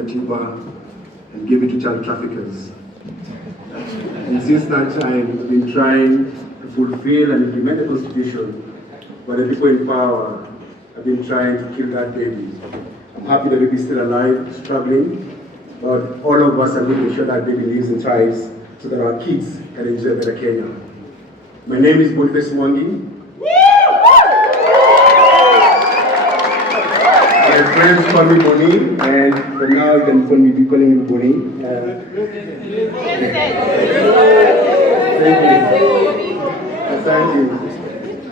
Katiba and gave it to child traffickers. And since that time, we've been trying to fulfill and implement the Constitution, but the people in power have been trying to kill that baby. I'm happy the baby is still alive, struggling, but all of us are making sure that baby lives and thrives so that our kids can enjoy a better Kenya. My name is Boniface Mwangi. My friends call me Boni, and for now you can be calling me Boni. Thank you.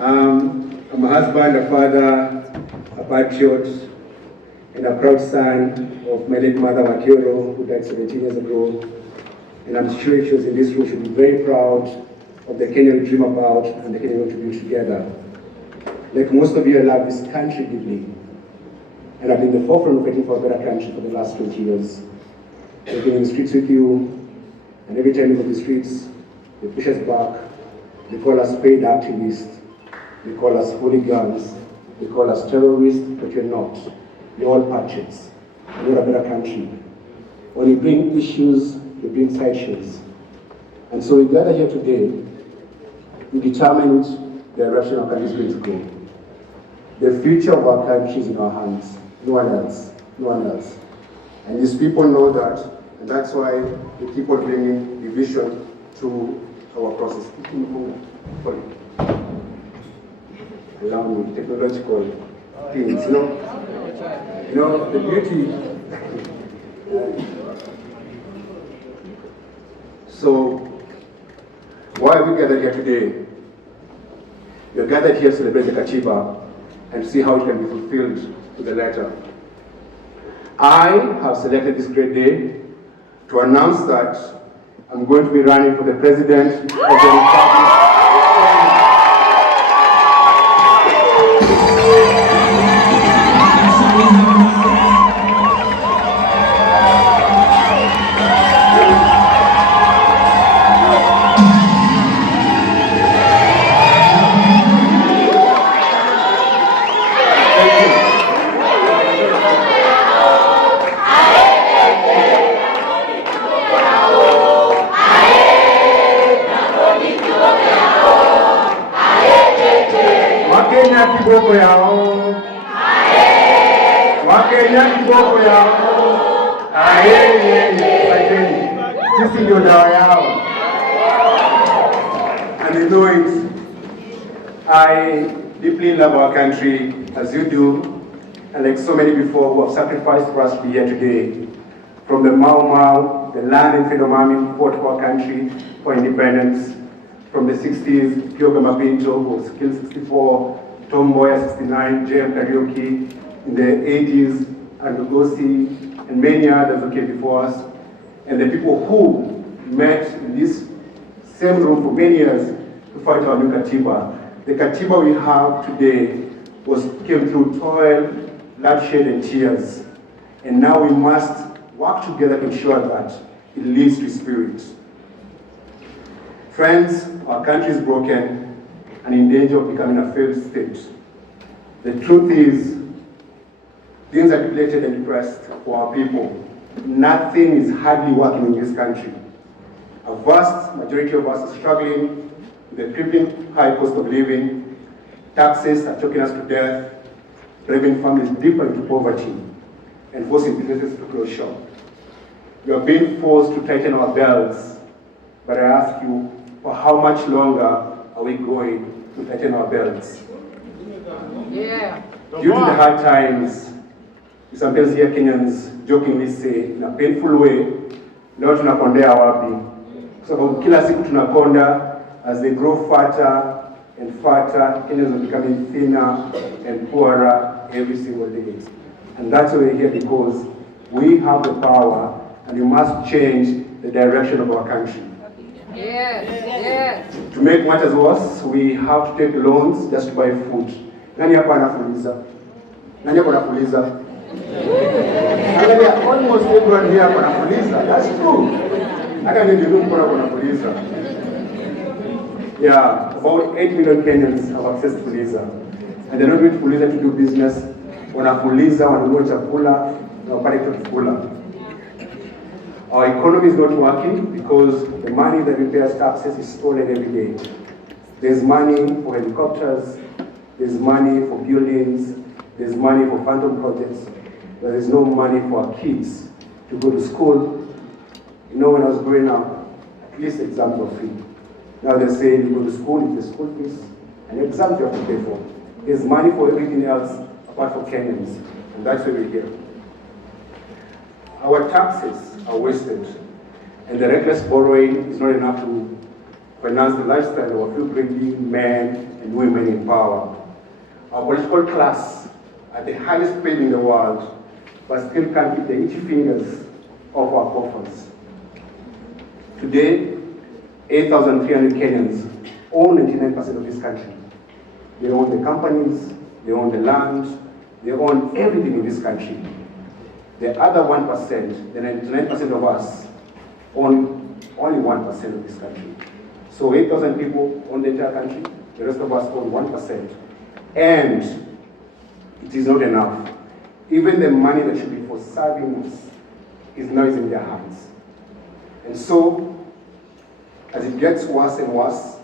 I'm a husband, a father, a patriot, and a proud son of my late mother, Makero, who died 17 years ago. And I'm sure if she was in this room, she'd be very proud of the Kenya we dream about and the Kenya we want to build together. Like most of you, I love this country deeply. And I've been in the forefront of fighting for a better country for the last 20 years. I've been in the streets with you, and every time we go to the streets, they push us back. They call us paid activists. They call us hooligans. They call us terrorists, but you're not. You're all patriots. You're a better country. When you bring issues, you bring sideshows. And so we gather here today, we determine which direction our country is going to go. The future of our country is in our hands. No one else. No one else. And these people know that, and that's why we keep on bringing division to our process. Allow me, technological things, you know, the beauty. So, why are we gathered here today? We are gathered here to celebrate the Katiba and see how it can be fulfilled to the letter. I have selected this great day to announce that I'm going to be running for the President of the Republic. Kiboko yao, Wakenya kiboko yao, sisi ndio dawa yao. And you know it, I deeply love our country as you do, and like so many before who have sacrificed for us to be here today. From the Mau Mau, the land and freedom army who fought for our country for independence. From the 60s, Pioga Mapinto, who was killed 64, Tom Mboya 69, J.M. Kariuki in the 80s, and Lugosi, and many others who came before us, and the people who met in this same room for many years to fight our new Katiba. The Katiba we have today came through toil, bloodshed, and tears, and now we must work together to ensure that it leads to spirit. Friends, our country is broken and in danger of becoming a failed state. The truth is, things are depleted and depressed for our people. Nothing is hardly working in this country. A vast majority of us are struggling with the crippling high cost of living. Taxes are choking us to death, driving families deeper into poverty, and forcing businesses to close shop. We are being forced to tighten our belts, but I ask you, for how much longer are we going to tighten our belts? Yeah. Due to the hard times, we sometimes hear Kenyans jokingly say, in a painful way, leo tunakondea wapi? Kwa sababu kila siku tunakonda, as they grow fatter and fatter, Kenyans are becoming thinner and poorer every single day. And that's why we're here, because we have the power and we must change the direction of our country. Yes, yes. To make matters worse, we have to take loans just to buy food. Nani hapa anafuliza? Nani hapa anafuliza? Almost everyone here hapa anafuliza. That's true. Hata ndio ndio mko anafuliza. Yeah, about 8 million Kenyans have access to Fuliza. And they're not going to Fuliza to do business. Wanafuliza, wanunua chakula, na wapate kitu kula. Our economy is not working because the money that we pay as taxes is stolen every day. There's money for helicopters, there's money for buildings, there's money for phantom projects, but there's no money for our kids to go to school. You know, when I was growing up, at least exams were free. Now they say you go to school, it's the school fees, and exams you have to pay for. There's money for everything else apart from Kenyans, and that's why we're here. Our taxes are wasted, and the reckless borrowing is not enough to finance the lifestyle of a few greedy men and women in power. Our political class are the highest paid in the world, but still can't keep the itchy fingers off our coffers. Today, 8,300 Kenyans own 99% of this country. They own the companies, they own the land, they own everything in this country. The other 1%, the 99% of us, own only 1% of this country. So 8,000 people own the entire country, the rest of us own 1%. And it is not enough. Even the money that should be for serving us is now in their hands. And so, as it gets worse and worse,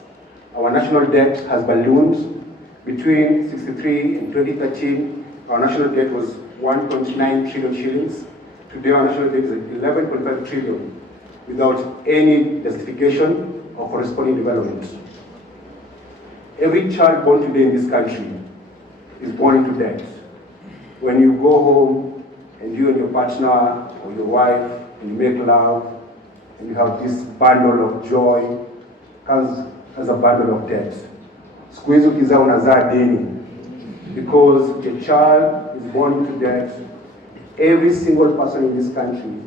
our national debt has ballooned. Between 1963 and 2013, our national debt was 1.9 trillion shillings. Today, our national debt is 11.5 trillion, without any justification or corresponding development. Every child born today in this country is born into debt. When you go home and you and your partner or your wife and you make love and you have this bundle of joy, comes as a bundle of debt. Siku hizi ukizaa unazaa deni, because a child is born into debt. Every single person in this country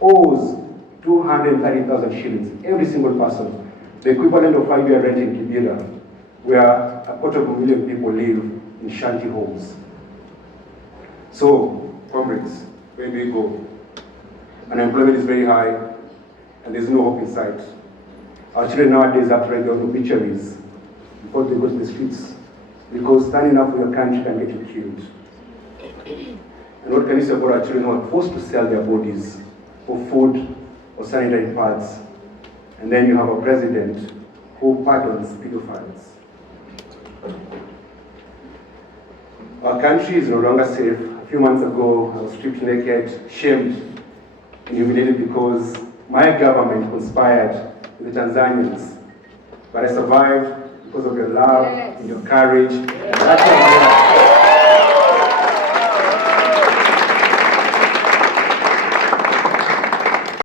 owes 230,000 shillings. Every single person. The equivalent of 5-year rent in Kibera, where 250,000 people live in shanty homes. So, comrades, where do we go? Unemployment is very high, and there's no hope in sight. Our children nowadays have to write their obituaries before they go to the streets, because standing up for your country can get you killed. And what can you say about our children who are forced to sell their bodies for food or sanitary pads? And then you have a president who pardons pedophiles. Our country is no longer safe. A few months ago, I was stripped naked, shamed, and humiliated because my government conspired with the Tanzanians. But I survived because of your love and your courage. That's